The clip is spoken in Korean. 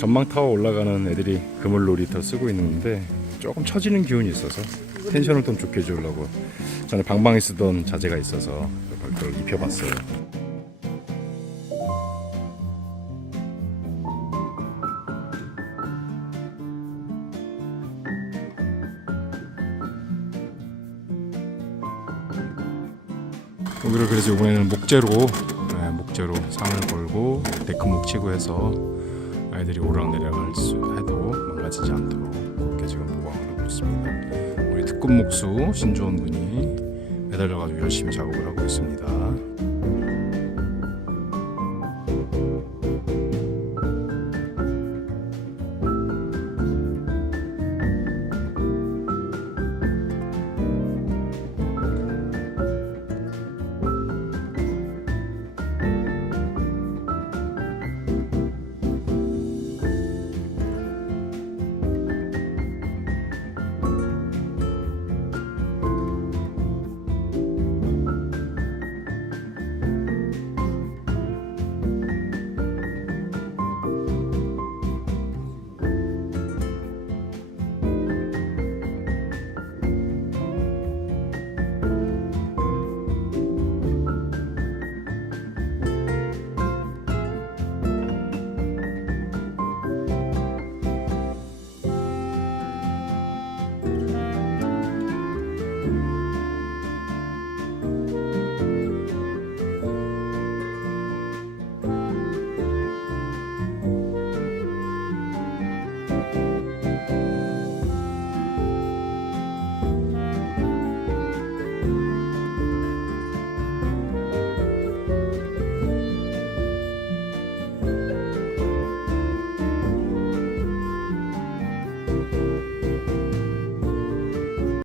전망 타워 올라가는 애들이 그물 놀이터 쓰고 있는데 조금 처지는 기운이 있어서 텐션을 좀 좋게 해주려고 전에 방방에 쓰던 자재가 있어서 그걸 입혀봤어요. 여기를 그래서 이번에는 목재로 상을 걸고 데크목 치고 해서 아이들이 오르락내리락 해도 망가지지 않도록 그렇게 지금 보강을 하고 있습니다. 우리 특급 목수 신조원 군이 매달려가지고 열심히 작업을 하고 있습니다.